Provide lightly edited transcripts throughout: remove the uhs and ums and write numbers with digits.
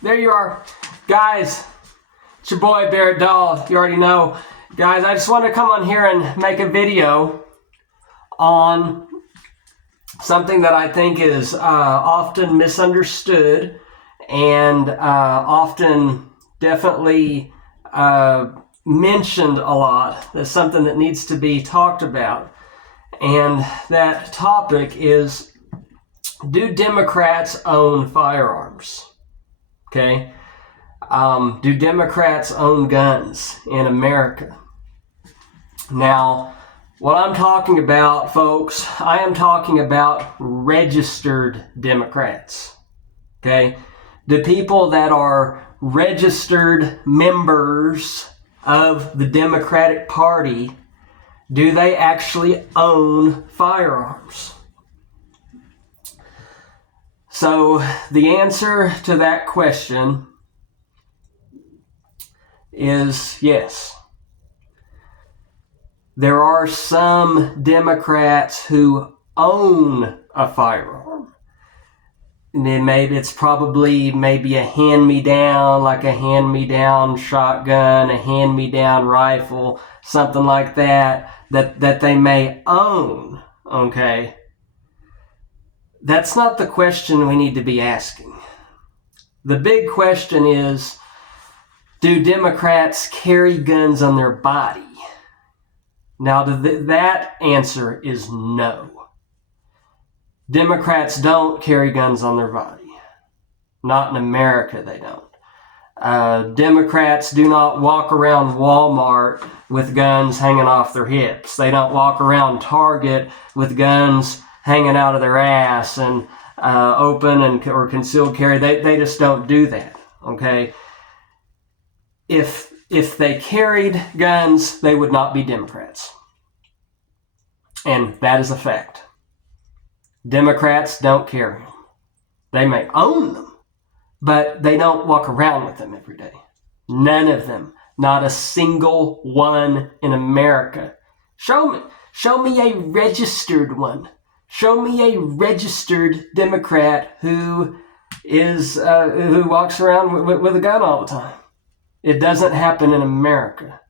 There you are. Guys, it's your boy Barrett Dahl. You already know. Guys, I just want to come on here and make a video on something that I think is often misunderstood and often definitely mentioned a lot. That's something that needs to be talked about. And that topic is, do Democrats own firearms? Okay. Do Democrats own guns in America? Now, what I'm talking about, folks, I am talking about registered Democrats. Okay? The people that are registered members of the Democratic Party, do they actually own firearms? So the answer to that question is yes. There are some Democrats who own a firearm. And then maybe it's probably a hand-me-down, like a hand-me-down shotgun, a hand-me-down rifle, something like that they may own, okay? That's not the question we need to be asking. The big question is, do Democrats carry guns on their body? Now, that answer is no. Democrats don't carry guns on their body. Not in America, they don't. Democrats do not walk around Walmart with guns hanging off their hips. They don't walk around Target with guns hanging out of their ass and open or concealed carry. They just don't do that, okay? If they carried guns, they would not be Democrats. And that is a fact. Democrats don't carry them. They may own them, but they don't walk around with them every day. None of them. Not a single one in America. Show me a registered one. Show me a registered Democrat who walks around with a gun all the time. It doesn't happen in America.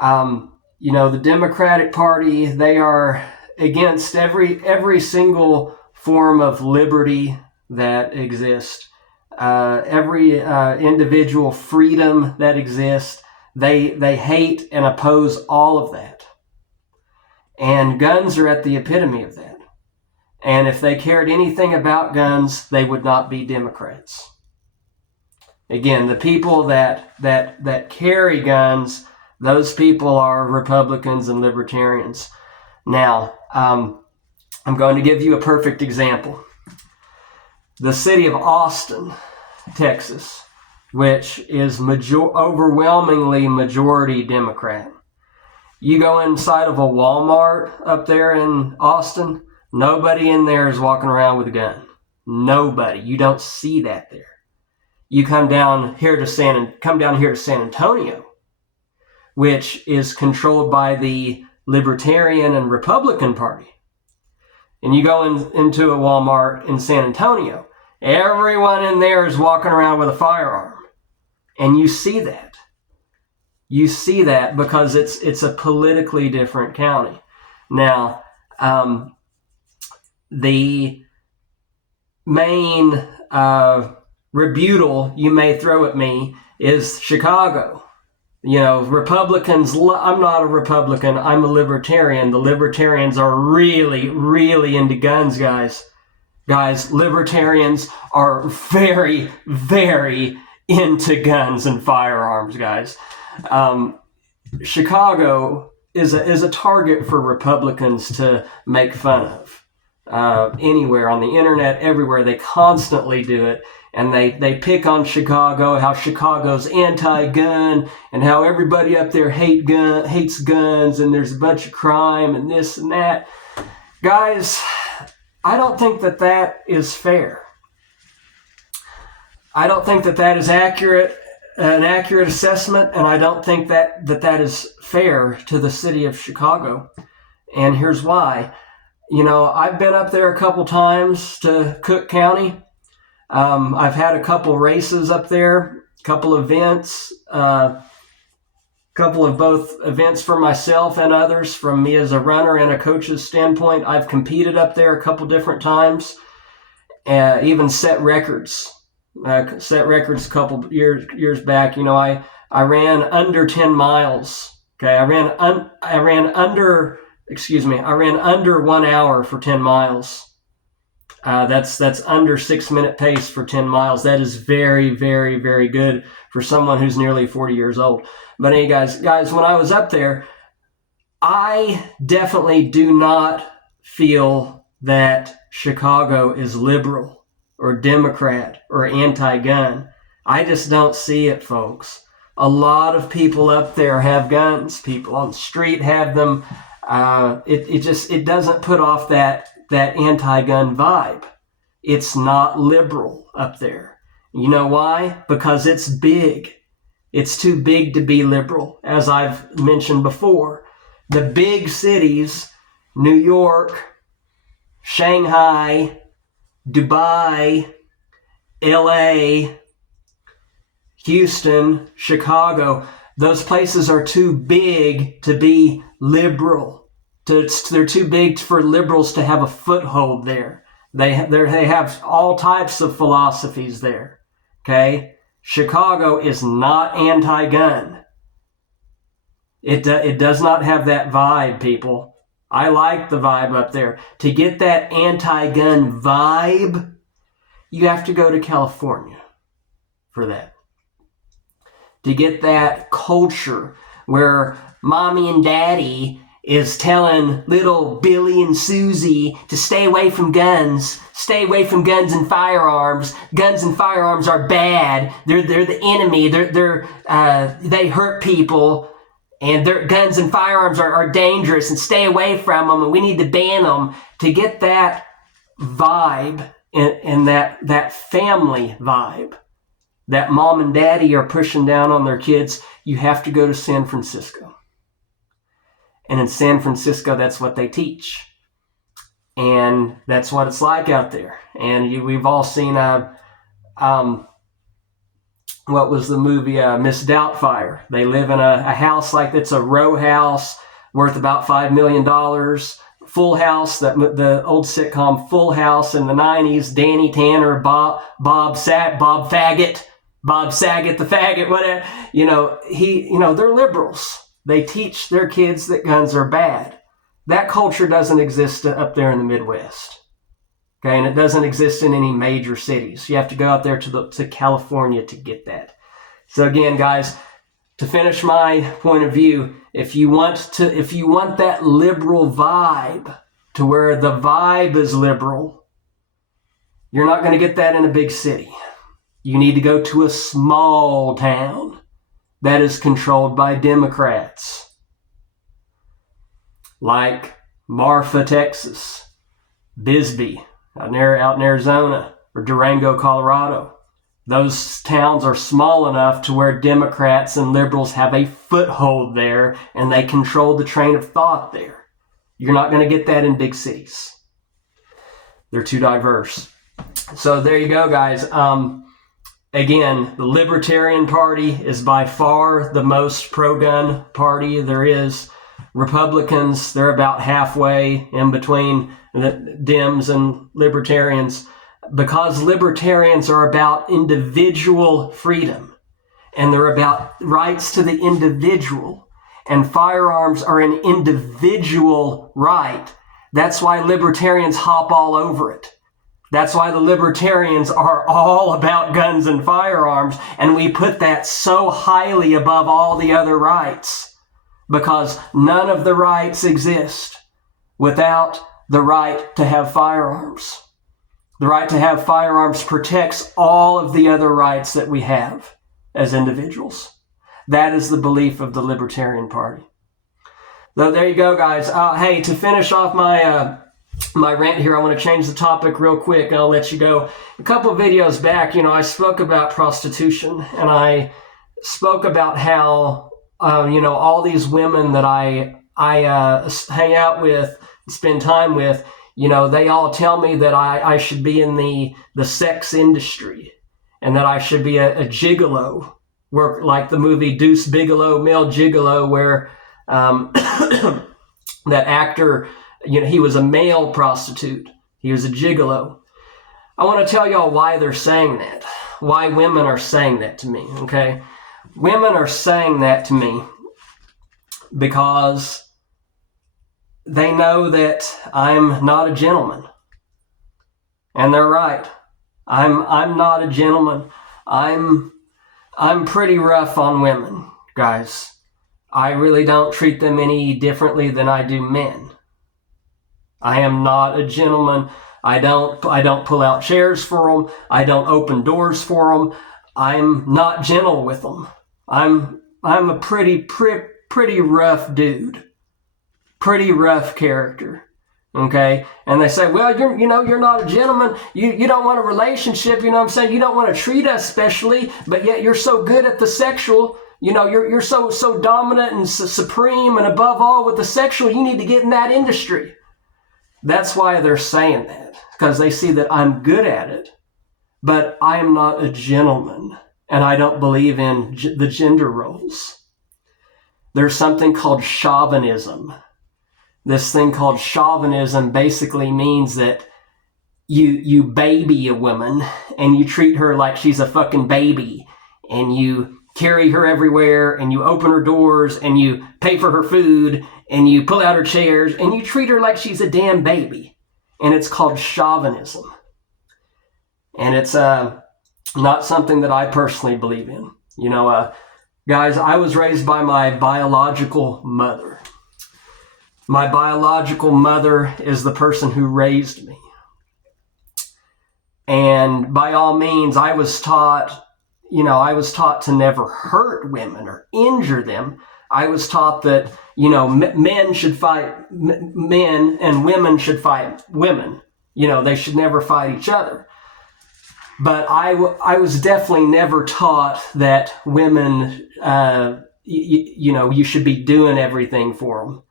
The Democratic Party, they are against every single form of liberty that exists. Every individual freedom that exists. They hate and oppose all of that. And guns are at the epitome of that. And if they cared anything about guns, they would not be Democrats. Again, the people that carry guns, those people are Republicans and Libertarians. Now, I'm going to give you a perfect example. The city of Austin, Texas, which is overwhelmingly majority Democrat. You go inside of a Walmart up there in Austin, nobody in there is walking around with a gun. Nobody. You don't see that there. You come down here to San Antonio, which is controlled by the Libertarian and Republican Party. And you go into a Walmart in San Antonio, everyone in there is walking around with a firearm. And you see that. You see that because it's a politically different county. Now, the main rebuttal you may throw at me is Chicago. Republicans, I'm not a Republican, I'm a Libertarian. The Libertarians are really, really into guns, guys. Guys, Libertarians are very, very into guns and firearms, guys. Chicago is a target for Republicans to make fun of. Anywhere on the internet, everywhere, they constantly do it. And they pick on Chicago, how Chicago's anti-gun, and how everybody up there hates guns, and there's a bunch of crime and this and that. Guys, I don't think that is fair. I don't think that is an accurate assessment, and I don't think that is fair to the city of Chicago. And here's why. I've been up there a couple times to Cook County. I've had a couple races up there, a couple events, couple of both events for myself and others, from me as a runner and a coach's standpoint. I've competed up there a couple different times, even set records. Set records a couple years back. You know, I ran under 10 miles. Okay, I ran under 1 hour for 10 miles. That's under 6-minute pace for 10 miles. That is very, very, very good for someone who's nearly 40 years old. But hey, guys, when I was up there, I definitely do not feel that Chicago is liberal or Democrat or anti-gun. I just don't see it, folks. A lot of people up there have guns. People on the street have them. It doesn't put off that anti-gun vibe. It's not liberal up there. You know why? Because it's big. It's too big to be liberal, as I've mentioned before. The big cities, New York, Shanghai, Dubai, LA, Houston, Chicago, those places are too big to be liberal. They're too big for liberals to have a foothold there. They have all types of philosophies there. Okay? Chicago is not anti-gun. It does not have that vibe, people. I like the vibe up there. To get that anti-gun vibe, you have to go to California for that. To get that culture where mommy and daddy is telling little Billy and Susie to stay away from guns. Stay away from guns and firearms. Guns and firearms are bad. They're the enemy. They hurt people. And their guns and firearms are dangerous, and stay away from them, and we need to ban them. To get that vibe and that family vibe that mom and daddy are pushing down on their kids, you have to go to San Francisco. And in San Francisco, that's what they teach. And that's what it's like out there. And we've all seen, what was the movie, Miss Doubtfire? They live in a house like it's a row house worth about $5 million. Full House, the old sitcom Full House in the 90s, Danny Tanner, Bob Saget, the faggot, whatever. They're liberals. They teach their kids that guns are bad. That culture doesn't exist up there in the Midwest. Okay, and it doesn't exist in any major cities. You have to go out there to California to get that. So again, guys, to finish my point of view, if you want that liberal vibe, to where the vibe is liberal, you're not going to get that in a big city. You need to go to a small town that is controlled by Democrats, like Marfa, Texas, Bisbee, out in Arizona, or Durango, Colorado. Those towns are small enough to where Democrats and liberals have a foothold there, and they control the train of thought there. You're not going to get that in big cities. They're too diverse. So there you go, guys. Again, the Libertarian Party is by far the most pro-gun party there is. Republicans, they're about halfway in between the Dems and Libertarians, because Libertarians are about individual freedom, and they're about rights to the individual, and firearms are an individual right. That's why Libertarians hop all over it. That's why the Libertarians are all about guns and firearms, and we put that so highly above all the other rights, because none of the rights exist without the right to have firearms. The right to have firearms protects all of the other rights that we have as individuals. That is the belief of the Libertarian Party. So there you go, guys. Hey, to finish off my rant here, I want to change the topic real quick, and I'll let you go. A couple of videos back, I spoke about prostitution, and I spoke about how, all these women that I hang out with, spend time with, they all tell me that I should be in the sex industry and that I should be a gigolo, where, like the movie Deuce Bigalow, Male Gigolo, where that actor, he was a male prostitute. He was a gigolo. I want to tell y'all why they're saying that, why women are saying that to me, okay? Women are saying that to me because they know that I'm not a gentleman. And they're right. I'm not a gentleman. I'm pretty rough on women, guys. I really don't treat them any differently than I do men. I am not a gentleman. I don't pull out chairs for them. I don't open doors for them. I'm not gentle with them. I'm a pretty rough dude. Pretty rough character. Okay? And they say, well, you're not a gentleman. You don't want a relationship, you know what I'm saying? You don't want to treat us specially, but yet you're so good at the sexual. You're so dominant and supreme and above all with the sexual, you need to get in that industry. That's why they're saying that, because they see that I'm good at it, but I am not a gentleman, and I don't believe in the gender roles. There's something called chauvinism. This thing called chauvinism basically means that you baby a woman and you treat her like she's a fucking baby, and you carry her everywhere, and you open her doors, and you pay for her food, and you pull out her chairs, and you treat her like she's a damn baby. And it's called chauvinism. And it's not something that I personally believe in. Guys, I was raised by my biological mother. My biological mother is the person who raised me. And by all means, I was taught to never hurt women or injure them. I was taught that, men should fight men and women should fight women. They should never fight each other. But I was definitely never taught that women, you should be doing everything for them.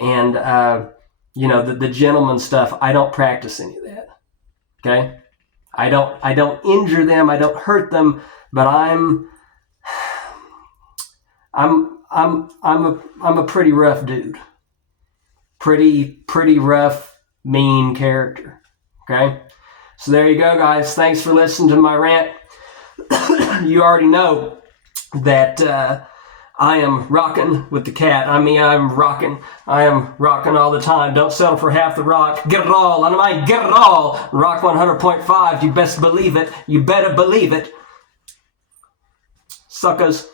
And, the gentleman stuff, I don't practice any of that. Okay? I don't injure them. I don't hurt them. But I'm a pretty rough dude. Pretty rough, mean character. Okay? So there you go, guys. Thanks for listening to my rant. You already know that I am rocking with the cat. I am rocking all the time. Don't settle for half the rock. Get it all. Get it all. Rock 100.5. You best believe it. You better believe it. Suckers.